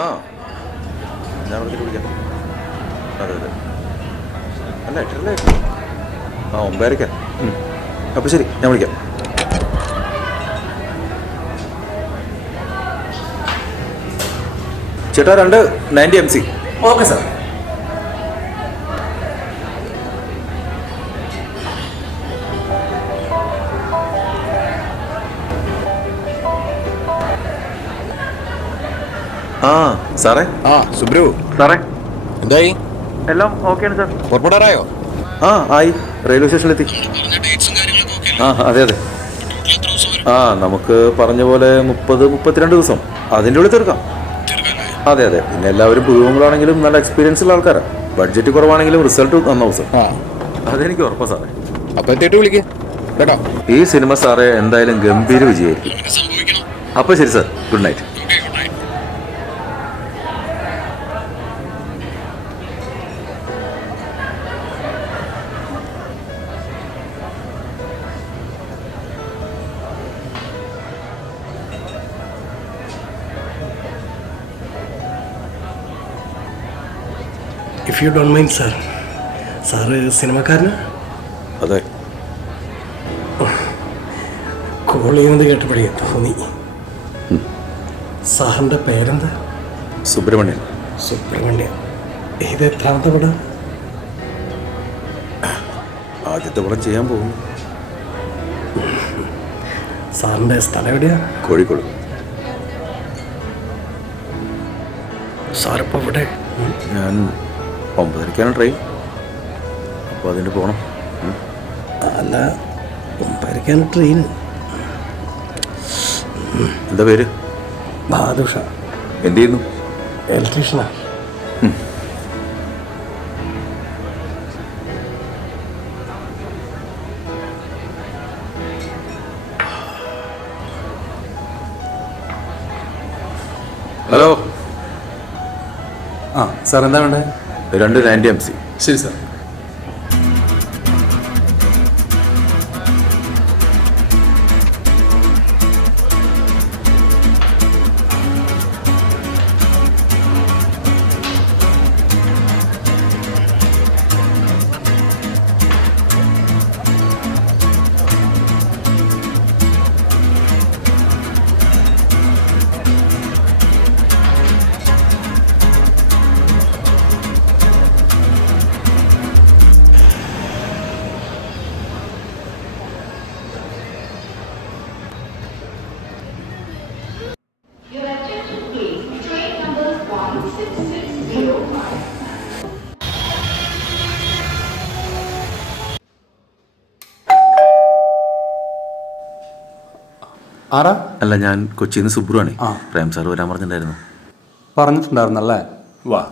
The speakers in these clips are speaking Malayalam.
ആ ഞാൻ പറഞ്ഞിട്ട് വിളിക്കാം. അതെ അതെ അല്ല 8:30 ആ 9:30. അപ്പോൾ ശരി, ഞാൻ വിളിക്കാം. ചേട്ടാ 290 MC. Okay sir. ആ സാറേ. ആ സുബ്രു സാറേ എന്തായി? എല്ലാം ഓക്കെയാണ് സാർ. പുറപ്പെടാറായോ? ആ ആയി, റെയിൽവേ സ്റ്റേഷനിലെത്തി. ആ അതെ അതെ. ആ നമുക്ക് പറഞ്ഞ പോലെ 30-32 ദിവസം അതിൻ്റെ ഉള്ളിൽ തീർക്കാം. അതെ അതെ. പിന്നെ എല്ലാവരും പുതുമുഖങ്ങളാണെങ്കിലും നല്ല എക്സ്പീരിയൻസ് ഉള്ള ആൾക്കാരാണ്. ബഡ്ജറ്റ് കുറവാണെങ്കിലും റിസൾട്ട് നന്നാവും സാർ. ആ അതെനിക്ക് ഉറപ്പാണ് സാറേ. അപ്പൊ എത്തിയിട്ട് വിളിക്ക് കേട്ടോ. ഈ സിനിമ സാറേ എന്തായാലും ഗംഭീര വിജയമായിരിക്കും. അപ്പോൾ ശരി sir, good night. If you don't mind sir, sir സിനിമക്കാരനാ? അതെ. കോൾ ചെയ്യുന്നത് കേട്ടപ്പോഴേ തോന്നി. സാറിൻ്റെ പേരെന്താ? സുബ്രഹ്മണ്യൻ. സുബ്രഹ്മണ്യൻ. ഇത് എത്രാമത്തെ പടം? ആദ്യത്തെ പടം ചെയ്യാൻ പോകുന്നു. സാറിൻ്റെ സ്ഥലം എവിടെയാ? കോഴിക്കോട്. സാറിപ്പോൾ ഇവിടെ? ഞാൻ 9:30 ട്രെയിൻ, അപ്പോൾ അതിന് പോകണം. അല്ല, 9:30 ട്രെയിൻ. എന്താ പേര്? ബാദുഷ. എന്ത് ചെയ്യുന്നു? ഇലക്ട്രീഷ്യനാ. ഹലോ. ആ സാർ, എന്താ വേണ്ടത്? 290 MC. ശരി sir. Your attention please. Train number 16605. ആരാ? അല്ല, ഞാൻ കൊച്ചിയിൽ നിന്ന് സുബ്രുവാണ്. ആ. പ്രേം സാർ വരാൻ പറഞ്ഞിട്ടുണ്ടായിരുന്നു. പറഞ്ഞിട്ടുണ്ടായിരുന്നല്ലേ? വാ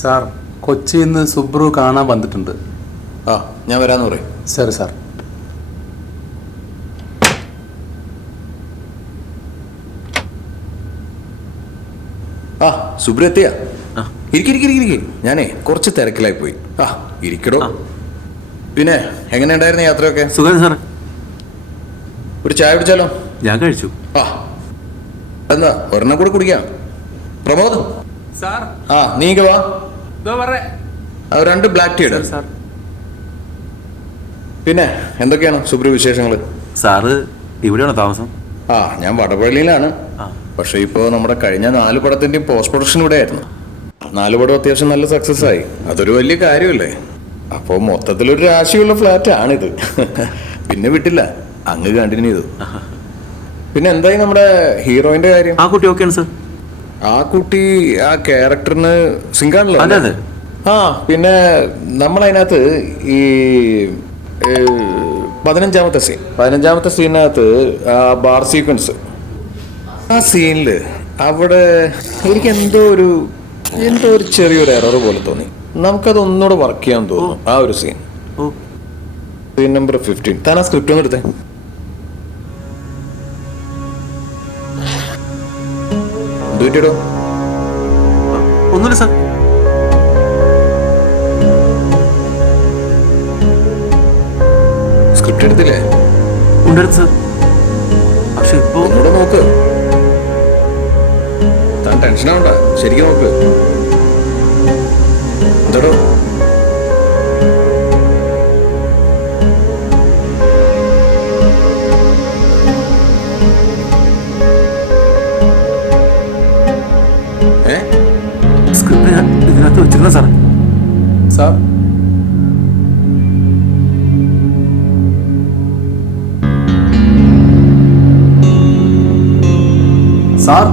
സാർ, കൊച്ചിയിൽ നിന്ന് സുബ്രു കാണാൻ വന്നിട്ടുണ്ട്. ആ ഞാൻ വരാന്ന് പറയും. ശരി സാർ. ആ സുബ്രു എത്തിയാ? ആ. ഇരിക്കിരിക്കിരിക്കും. ഞാനേ കുറച്ച് തിരക്കിലായി പോയി. ആ ഇരിക്കടോ. പിന്നെ എങ്ങനെ ഉണ്ടായിരുന്നു യാത്രയൊക്കെ? സുഖം സാറേ. ഒരു ചായ കുടിച്ചാലോ? ഞാൻ കഴിച്ചു. ആ എന്താ ഒരെണ്ണം കൂടെ കുടിക്കാം. പ്രമോദ് സാർ, ആ നീങ്ക വാ. ഇതോ പറ. 2 ബ്ലാക്ക് ടീ ഇട്. സാർ. പിന്നെ എന്തൊക്കെയാണ് സുബ്രു വിശേഷങ്ങൾ? സാറ് ഇവിടെയാണോ താമസം? ആ ഞാൻ വടപള്ളിയിലാണ്. ആ. പക്ഷെ ഇപ്പോൾ നമ്മുടെ കഴിഞ്ഞ 4 പടത്തിൻ്റെയും പോസ്റ്റ് പ്രൊഡക്ഷൻ ഇവിടെ ആയിരുന്നു. 4 പടം അത്യാവശ്യം നല്ല സക്സസ് ആയി. അതൊരു വലിയ കാര്യമല്ലേ. അപ്പോൾ മൊത്തത്തിലൊരു രാശിയുള്ള ഫ്ലാറ്റ് ആണിത്. പിന്നെ വിട്ടില്ല, അങ്ങ് കണ്ടിന്യൂ ചെയ്തു. പിന്നെ എന്തായി നമ്മുടെ ഹീറോയിന്റെ കാര്യം? ആ കുട്ടി ഓക്കെയാണ് സാർ. ആ കുട്ടി ആ ക്യാരക്ടറിന് സിങ്കാണല്ലോ. അതെ അതെ. ആ പിന്നെ നമ്മളതിനകത്ത് ഈ 15ാമത്തെ സീനകത്ത് ആ ബാർ സീക്വൻസ്, ആ സീനില് അവിടെ എനിക്ക് എന്തോ ഒരു ചെറിയൊരു എറർ പോലെ തോന്നി. നമുക്കത് ഒന്നുകൂടെ വർക്ക് ചെയ്യാൻ തോന്നുന്നു. ആ ഒരു സീൻ, സീൻ നമ്പർ 15. താൻ ആ സ്ക്രിപ്റ്റ് ഒന്ന് എടുത്തേ. എന്ത് പറ്റിയടോ? ഒന്നുമില്ല സാർ. സ്ക്രിപ്റ്റ് എടുത്തില്ലേ? ഉണ്ടായിരുന്നു സാർ. പക്ഷെ പക്ഷെ ഇപ്പോ ഒന്നുകൂടെ നോക്ക്. താൻ ടെൻഷനാവണ്ട, ശരിക്കും നോക്ക്. എന്താടോ? സ്ക്രിപ്റ്റ് ഞാൻ ഇതിനകത്ത് വെച്ചിരുന്ന സാറേ. സാർ സാർ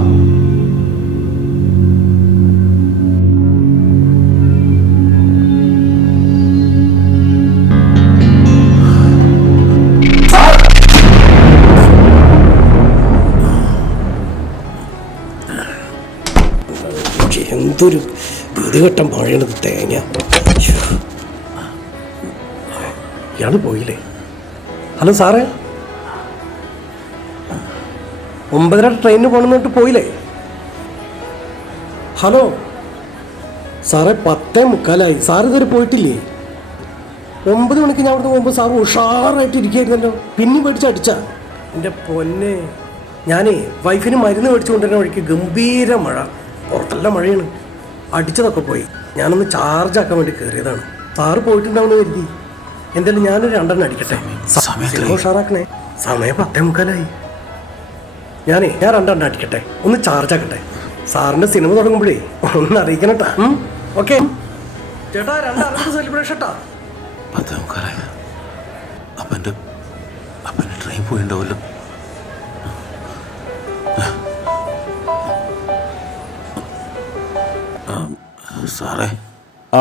എന്തൊരു ഗതികെട്ടം മഴയണത് തേങ്ങ. ഇയാൾ പോയില്ലേ? ഹലോ സാറേ, 9:30 ട്രെയിനിന് പോകണമെന്നിട്ട് പോയില്ലേ? ഹലോ സാറേ, 10:45 സാർ ഇതുവരെ പോയിട്ടില്ലേ? 9 മണിക്ക് ഞാൻ അവിടുന്ന് പോകുമ്പോൾ സാറ് ഉഷാറായിട്ട് ഇരിക്കുകയായിരുന്നല്ലോ. പിന്നെ മേടിച്ചടിച്ച എൻ്റെ പൊന്നെ. ഞാനേ വൈഫിന് മരുന്ന് മേടിച്ചു കൊണ്ടുവരുന്ന വഴിക്ക് ഗംഭീര മഴ, പുറത്തല്ല മഴയാണ്. അടിച്ചതൊക്കെ പോയി. ഞാനൊന്ന് ചാർജ് ആക്കാൻ വേണ്ടി കയറിയതാണ്. സാറ് പോയിട്ടുണ്ടാവുമെന്ന് കരുതി. എന്തായാലും ഞാനൊരു 2 അടിക്കട്ടെ. സിനിമ ഉഷാറാക്കണേ. സമയം 10:45. ഞാൻ 2 അടിക്കട്ടെ, ഒന്ന് ചാർജ് ആക്കട്ടെ. സാറിൻ്റെ സിനിമ തുടങ്ങുമ്പോഴേ ഒന്ന് അറിയിക്കണം കേട്ടാ. ഓക്കെ ചേട്ടാ, 2 സെലിബ്രേഷൻ കേട്ടാ. 10:45. അപ്പൻ്റെ ട്രെയിൻ പോയിണ്ടാവല്ലോ. സാറേ.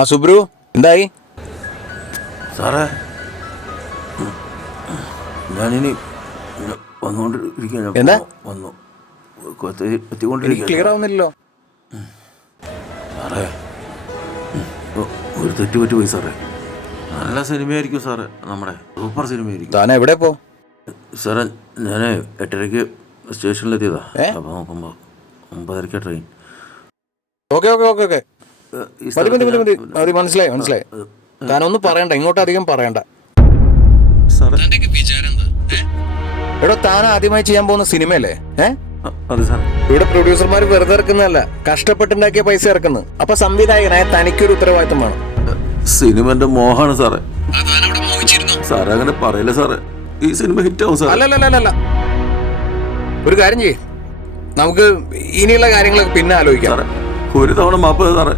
സുബ്രു, എന്തായി? സാറേ, ഞാനിനി വന്നുകൊണ്ടിരിക്കുകയാണ്. എന്താ? വന്നു ക്ലിയർ എത്തിക്കൊണ്ടിരിക്കുകയാണ്. ആവുന്നില്ലല്ലോ. സാറേ, ഒരു തെറ്റ് പറ്റുപോയി സാറേ. നല്ല സിനിമയായിരിക്കും സാറേ, നമ്മുടെ സൂപ്പർ സിനിമയായിരിക്കും. താൻ എവിടെ പോ? സാറേ, ഞാൻ 8:30 സ്റ്റേഷനിലെത്തിയതാ. അപ്പോൾ നോക്കുമ്പോൾ 9:30 train. Okay okay okay okay മതി മതി മതി മതി മതി, മനസ്സിലായി മനസ്സിലായി. താനൊന്നും പറയണ്ട, ഇങ്ങോട്ട് അധികം പറയണ്ട. എടോ, താൻ ആദ്യമായി ചെയ്യാൻ പോകുന്ന സിനിമയല്ലേ? അതെ സാർ. ഇവിടെ പ്രൊഡ്യൂസർമാർ വെറുതെ ഇറക്കുന്നതല്ല, കഷ്ടപ്പെട്ടുണ്ടാക്കിയ പൈസ ഇറക്കുന്നു. അപ്പൊ സംവിധായകനായ തനിക്കൊരു ഉത്തരവാദിത്തം വേണം. സിനിമന്റെ മോഹാണ് സാറേ. സാറേ അങ്ങനെ പറയില്ല സാറേ, ഈ സിനിമ ഹിറ്റ് ആവും സാർ. അല്ലല്ല, ഒരു കാര്യം ചെയ്യേ, നമുക്ക് ഇനിയുള്ള കാര്യങ്ങളൊക്കെ പിന്നെ ആലോചിക്കാം. സാറേ, ഒരു തവണ മാപ്പ് സാറേ.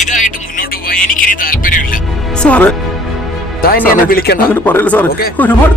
ഇതായിട്ട് മുന്നോട്ട് പോവാൻ എനിക്കിനി താല്പര്യമില്ല. സാറേ, താൻ എന്നെ വിളിക്കണ്ട. അങ്ങനെ പറയില്ല സാറേ. ഓക്കേ? ഒരുപാട്